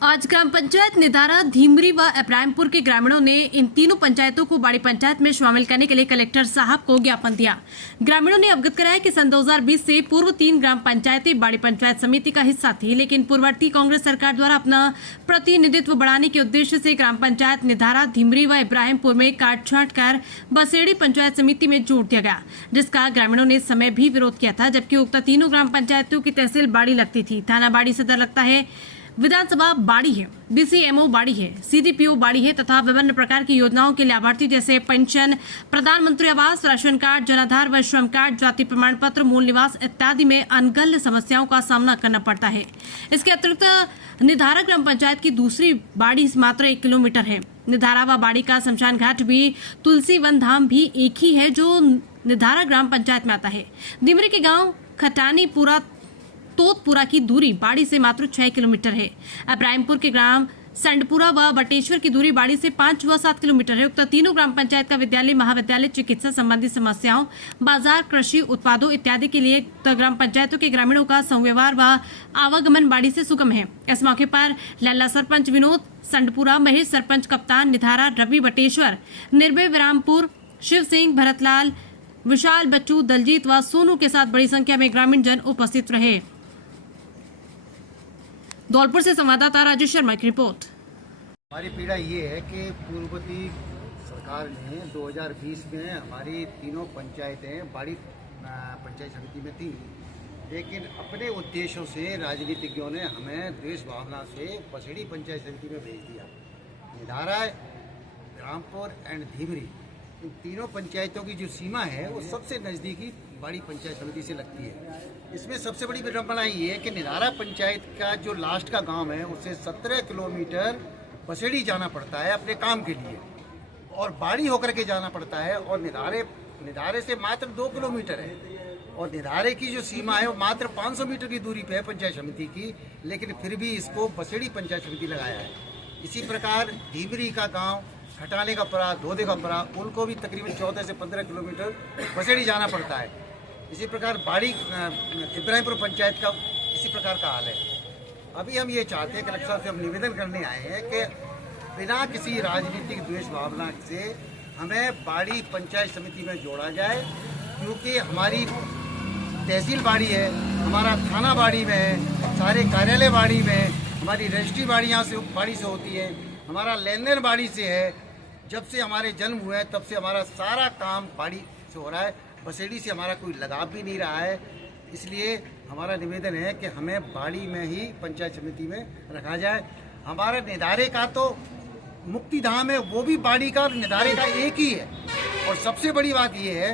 आज ग्राम पंचायत निधारा, धीमरी व इब्राहिमपुर के ग्रामीणों ने इन तीनों पंचायतों को बाड़ी पंचायत में शामिल करने के लिए कलेक्टर साहब को ज्ञापन दिया। ग्रामीणों ने अवगत कराया कि सन 2020 से पूर्व 3 ग्राम पंचायतें बाड़ी पंचायत समिति का हिस्सा थी, लेकिन पूर्ववर्ती कांग्रेस सरकार द्वारा अपना प्रतिनिधित्व बढ़ाने के उद्देश्य से ग्राम पंचायत निधारा, धीमरी व इब्राहिमपुर में काट छांट कर बसेड़ी पंचायत समिति में जोड़ दिया गया, जिसका ग्रामीणों ने इस समय भी विरोध किया था। जबकि उक्त तीनों ग्राम पंचायतों की तहसील बाड़ी लगती थी। थाना बाड़ी सदर लगता है, विधानसभा बाड़ी है, बीसीएमओ बाड़ी है, सीडीपीओ बाड़ी है तथा विभिन्न प्रकार की योजनाओं के लाभार्थी जैसे पेंशन, प्रधानमंत्री आवास, राशन कार्ड, जनाधार व श्रम कार्ड, जाति प्रमाण पत्र, मूल निवास इत्यादि में अनगढ़ समस्याओं का सामना करना पड़ता है। इसके अतिरिक्त निधारा ग्राम पंचायत की दूसरी बाड़ी मात्र 1 किलोमीटर है। निधारा व बाड़ी का शमशान घाट भी, तुलसी वन धाम भी एक ही है जो निधारा ग्राम पंचायत में आता है। धीमरी के गाँव खटानीपुरा तोतपुरा की दूरी बाड़ी से मात्र 6 किलोमीटर है। इब्राहिमपुर के ग्राम संडपुरा व बटेश्वर की दूरी बाड़ी से 5 व 7 किलोमीटर है। उक्त तीनों ग्राम पंचायत का विद्यालय, महाविद्यालय, चिकित्सा संबंधी समस्याओं, बाजार, कृषि उत्पादों इत्यादि के लिए ग्राम पंचायतों के ग्रामीणों का संव्यवहार व आवागमन बाड़ी से सुगम है। इस मौके पर लल्ला सरपंच विनोद संडपुरा, महेश सरपंच कप्तान निधारा, रवि बटेश्वर, निर्भय विरामपुर, शिव सिंह, भरतलाल, विशाल, बच्चू, दलजीत व सोनू के साथ बड़ी संख्या में ग्रामीण जन उपस्थित रहे। धौलपुर से संवाददाता राजेश शर्मा की रिपोर्ट। हमारी पीड़ा ये है कि पूर्ववर्ती सरकार ने 2020 में हमारी तीनों पंचायतें बाड़ी पंचायत समिति में थी, लेकिन अपने उद्देश्यों से राजनीतिज्ञों ने हमें देश भावना से बसेड़ी पंचायत समिति में भेज दिया। निधारा, रामपुर एंड धीमरी, इन तीनों पंचायतों की जो सीमा है वो सबसे नज़दीकी बाड़ी पंचायत समिति से लगती है। इसमें सबसे बड़ी विडंबना ये है कि निधारा पंचायत का जो लास्ट का गांव है उससे 17 किलोमीटर बसेड़ी जाना पड़ता है अपने काम के लिए, और बाड़ी होकर के जाना पड़ता है, और निधारे से मात्र 2 किलोमीटर है, और निधारे की जो सीमा है वो मात्र 500 मीटर की दूरी पे है पंचायत समिति की, लेकिन फिर भी इसको बसेड़ी पंचायत समिति लगाया है। इसी प्रकार धीमरी का गाँव, खटाने का परा, धोदे का परा, उनको भी तकरीबन 14 से 15 किलोमीटर बसेड़ी जाना पड़ता है। इसी प्रकार बाड़ी इब्राहिमपुर पंचायत का इसी प्रकार का हाल है। अभी हम ये चाहते हैं, कलेक्टर साहब से हम निवेदन करने आए हैं कि बिना किसी राजनीतिक द्वेष भावना से हमें बाड़ी पंचायत समिति में जोड़ा जाए, क्योंकि हमारी तहसील बाड़ी है, हमारा थाना बाड़ी में है, सारे कार्यालय बाड़ी में है, हमारी रजिस्ट्री बाड़ी से होती है, हमारा लेन देन बाड़ी से है। जब से हमारे जन्म हुए हैं तब से हमारा सारा काम बाड़ी से हो रहा है, बसेड़ी से हमारा कोई लगाव भी नहीं रहा है। इसलिए हमारा निवेदन है कि हमें बाड़ी में ही पंचायत समिति में रखा जाए। हमारे निधारे का तो मुक्ति धाम है, वो भी बाड़ी का और निधारे का एक ही है। और सबसे बड़ी बात ये है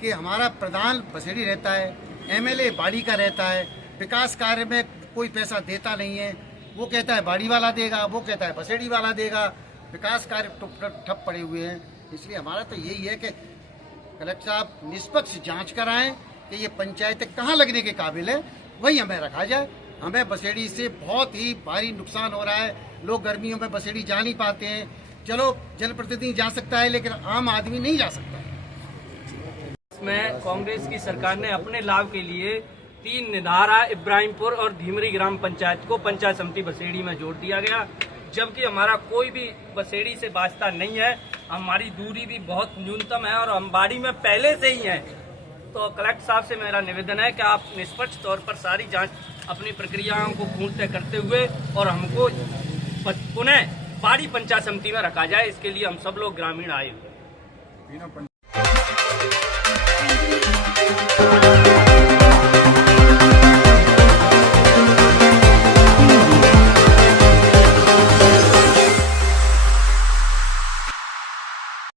कि हमारा प्रधान बसेड़ी रहता है, एमएलए बाड़ी का रहता है, विकास कार्य में कोई पैसा देता नहीं है, वो कहता है बाड़ी वाला देगा, वो कहता है बसेड़ी वाला देगा, विकास कार्य ठप पड़े हुए हैं। इसलिए हमारा तो यही है कि कलेक्टर साहब निष्पक्ष जांच कराएं कि ये पंचायतें कहाँ लगने के काबिल है, वही हमें रखा जाए। हमें बसेड़ी से बहुत ही भारी नुकसान हो रहा है, लोग गर्मियों में बसेड़ी जा नहीं पाते हैं। चलो जनप्रतिनिधि जा सकता है, लेकिन आम आदमी नहीं जा सकता। इसमें कांग्रेस की सरकार ने अपने लाभ के लिए 3 निधारा, इब्राहिमपुर और धीमरी ग्राम पंचायत को पंचायत समिति बसेड़ी में जोड़ दिया गया, जबकि हमारा कोई भी बसेड़ी से वास्ता नहीं है। हमारी दूरी भी बहुत न्यूनतम है और हम बाड़ी में पहले से ही हैं। तो कलेक्टर साहब से मेरा निवेदन है कि आप निष्पक्ष तौर पर सारी जांच अपनी प्रक्रियाओं को पूर्णतः करते हुए और हमको पुनः बाड़ी पंचायत समिति में रखा जाए। इसके लिए हम सब लोग ग्रामीण आए हुए।